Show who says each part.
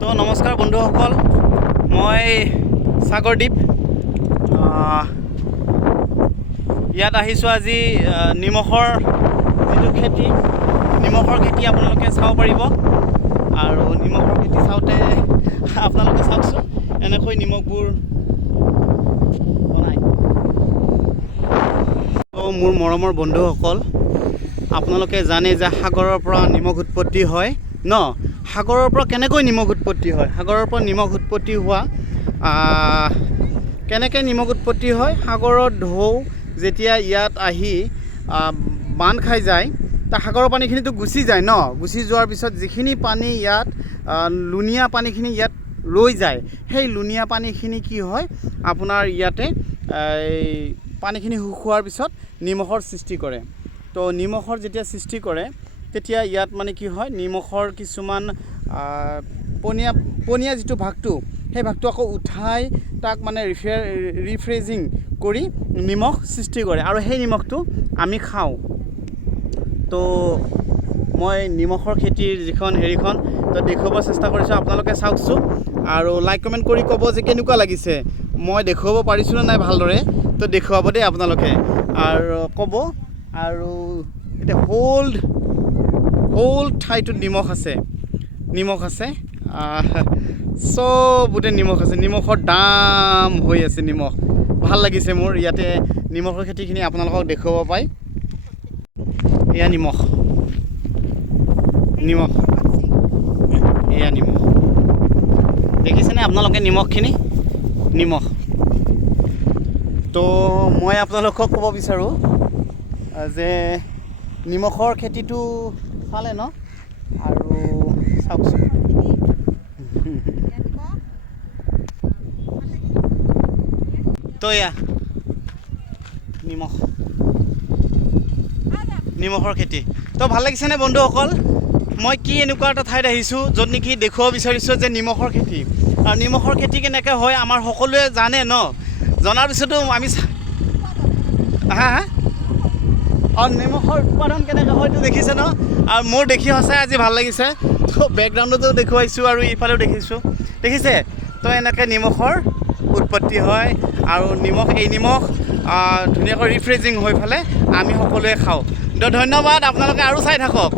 Speaker 1: তো নমস্কাৰ বন্ধুসকল মই সাগৰদ্বীপ। ইয়াত আহিছোঁ আজি নিমখৰ যিটো খেতি নিমখৰ খেতি আপোনালোকে চাব পাৰিব। আৰু নিমখৰ খেতি চাওঁতে আপোনালোকে চাওকচোন এনেকৈ নিমখবোৰ বনায়। মোৰ মৰমৰ বন্ধুসকল আপোনালোকে জানে যে সাগৰৰ পৰা নিমখ উৎপত্তি হয়। ন সাগৰৰ পৰা কেনেকৈ নিমখ উৎপত্তি হয়? সাগৰৰ পৰা নিমখ উৎপত্তি হোৱা কেনেকৈ নিমখ উৎপত্তি হয়? সাগৰৰ ঢৌ যেতিয়া ইয়াত আহি বান্ধ খাই যায় তাৰ সাগৰৰ পানীখিনিতো গুচি যায় ন? গুচি যোৱাৰ পিছত যিখিনি পানী ইয়াত লুণীয়া পানীখিনি ইয়াত ৰৈ যায় সেই লুণীয়া পানীখিনি কি হয়? আপোনাৰ ইয়াতে এই পানীখিনি শুকোৱাৰ পিছত নিমখৰ সৃষ্টি কৰে। তো নিমখৰ যেতিয়া সৃষ্টি কৰে তেতিয়া ইয়াত মানে কি হয়, নিমখৰ কিছুমান পনীয়া পনীয়া যিটো ভাগটো, সেই ভাগটো আকৌ উঠাই তাক মানে ৰিফে, ৰিফ্ৰেজিং কৰি নিমখ সৃষ্টি কৰে আৰু সেই নিমখটো আমি খাওঁ। তো মই নিমখৰ খেতিৰ যিখন হেৰিখন, তো দেখুৱাব চেষ্টা কৰিছোঁ, আপোনালোকে চাওকচোন। আৰু লাইক কমেণ্ট কৰি ক'ব যে কেনেকুৱা লাগিছে। মই দেখুৱাব পাৰিছোঁনে নাই ভালদৰে, তো দেখুৱাব দেই আপোনালোকে। আৰু ক'ব, আৰু এতিয়া হোল্ড হোল ঠাইটোত নিমখ আছে। নিমখ আছে চবতে নিমখ আছে। নিমখৰ দাম হৈ আছে নিমখ। ভাল লাগিছে মোৰ ইয়াতে নিমখৰ খেতিখিনি আপোনালোকক দেখুৱাব পাই। এয়া নিমখ। নিমখ। এয়া নিমখ। দেখিছেনে আপোনালোকে নিমখখিনি? নিমখ। তো মই আপোনালোকক ক'ব বিচাৰোঁ যে নিমখৰ খেতিটো চালে ন? আৰু চাওকচোন। তো এয়া নিমখ। নিমখৰ খেতি। তো ভাল লাগিছেনে বন্ধুসকল মই কি এনেকুৱা এটা ঠাইত আহিছোঁ য'ত নেকি দেখুৱাব বিচাৰিছোঁ যে নিমখৰ খেতি। আৰু নিমখৰ খেতি কেনেকৈ হয় আমাৰ সকলোৱে জানে ন? জনাৰ পিছতো আমি হা হা? অঁ নিমখৰ উৎপাদন কেনেকৈ হয়তো দেখিছে ন? আৰু মোৰ দেখি সঁচাই আজি ভালো লাগিছে। তো বেকগ্ৰাউণ্ডতো দেখুৱাইছোঁ আৰু ইফালেও দেখিছোঁ। দেখিছে? তো এনেকৈ নিমখৰ উৎপত্তি হয় আৰু নিমখ, এই নিমখ ধুনীয়াকৈ ৰিফ্ৰেজিং হৈ পেলাই আমি সকলোৱে খাওঁ। ধন্যবাদ। আপোনালোকে আৰু চাই থাকক।